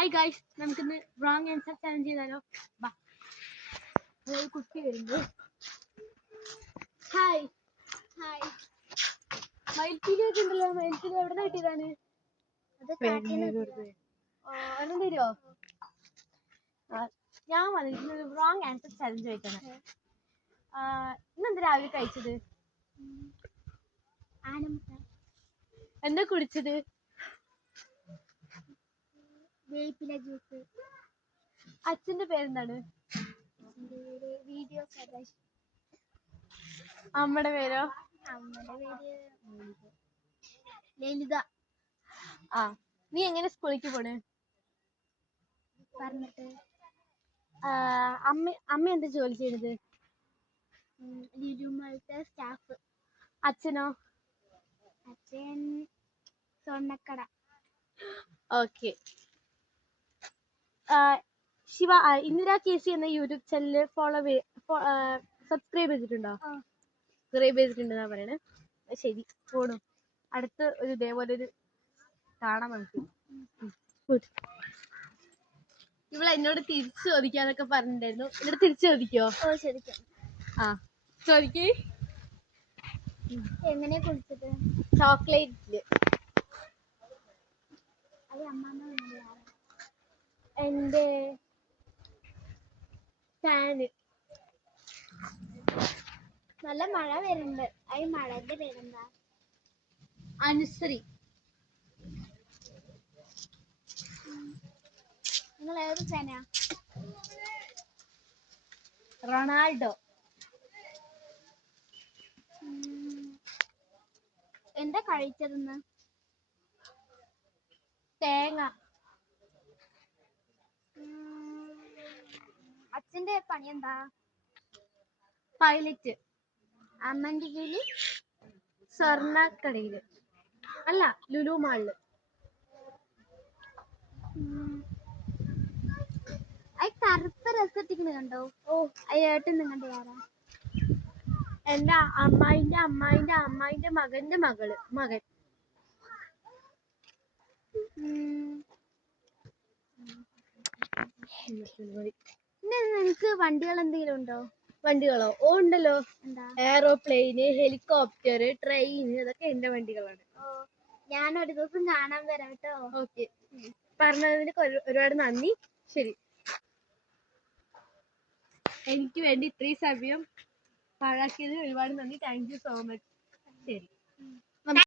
Hi guys, നമുക്കിന്ന് wrong answer challenge ചെയ്താലോ? ബാ, കുട്ടി വരുന്നു. ഹായ് ഹായ്, മയിൽപ്പീലിയൊക്കെ ഉണ്ടല്ലോ. മയിൽപ്പീലി എവിടെ കിട്ടിയതാണ്? ഒന്നും തരുമോ? ഞാൻ വന്നിട്ട് റോങ് ആൻസർ ചാലഞ്ച് ചോദിക്കണം. ഇന്നെന്താ രാവിലെ കഴിച്ചത്? എന്താ കുടിച്ചത്? വേപ്പില ജ്യൂസ്. അച്ഛന്റെ പേരെന്താണ്? വീഡിയോ സജീഷ്. അമ്മയുടെ പേരോ? അമ്മയുടെ പേര് ലളിത. ആ, നീ എങ്ങനെ സ്കൂളിലേക്ക് പോണേ? പറഞ്ഞിട്ട്. അമ്മ എന്താ ജോലി ചെയ്തത്? ലുലുമാളത്തെ സ്റ്റാഫ്. അച്ഛനോ? അച്ഛൻ സ്വർണ്ണക്കട. ഓക്കെ. ശിവ, ഇന്ദിര കേസി എന്ന യൂട്യൂബ് ചാനൽ സബ്സ്ക്രൈബ് ചെയ്തിട്ടുണ്ടോ? സബ്സ്ക്രൈബ് ചെയ്തിട്ടുണ്ടെന്നാ പറയണേ. ശരി, പോണു. അടുത്ത് ഒരു ഇതേപോലെ ഒരു കാണാൻ നമുക്ക്. ഇവളെ എന്നോട് തിരിച്ചു ചോദിക്കാന്നൊക്കെ പറഞ്ഞിട്ടുണ്ടായിരുന്നു. എന്നോട് തിരിച്ചു ചോദിക്കോ? ചോദിക്കാം. ആ, ചോദിക്കേ. എങ്ങനെയാ കുടിച്ചത്? ചോക്ലേറ്റില്. എന്റെ ഫാന്. നല്ല മഴ വരുന്നുണ്ട്. ഈ മഴന്റെ പേരെന്താ? അനുശ്രീ. നിങ്ങൾ ഏത് ഫാനാ? റൊണാൾഡോ. എന്താ കഴിച്ചതെന്ന്? തേങ്ങ. അച്ഛന്റെ പണി എന്താ? പൈലറ്റ്. അമ്മന്റെ ജോലി? സ്വർണ്ണക്കടയില്. അല്ല, ലുലു മാളില്. കറുത്ത രസത്തിക്കണ് കണ്ടോ? ഓ, ഏട്ടൻ നിങ്ങളുടെ ആരാ? എന്റെ അമ്മായിന്റെ മകന്റെ മകൻ. നിനക്ക് വണ്ടികൾ എന്തെങ്കിലും ഉണ്ടോ? വണ്ടികളോ? ഓ, ഉണ്ടല്ലോ. എയറോപ്ലെയിന്, ഹെലികോപ്റ്റർ, ട്രെയിൻ, ഇതൊക്കെ എന്റെ വണ്ടികളാണ്. ഞാൻ ഒരു ദിവസം കാണാൻ വരാം കേട്ടോ. ഓക്കെ, പറഞ്ഞതിന് ഒരുപാട് നന്ദി. ശരി, എനിക്ക് വേണ്ടി ഇത്രയും സമയം പാഴാക്കിയതിന് ഒരുപാട് നന്ദി. Thank you so much. ശരി.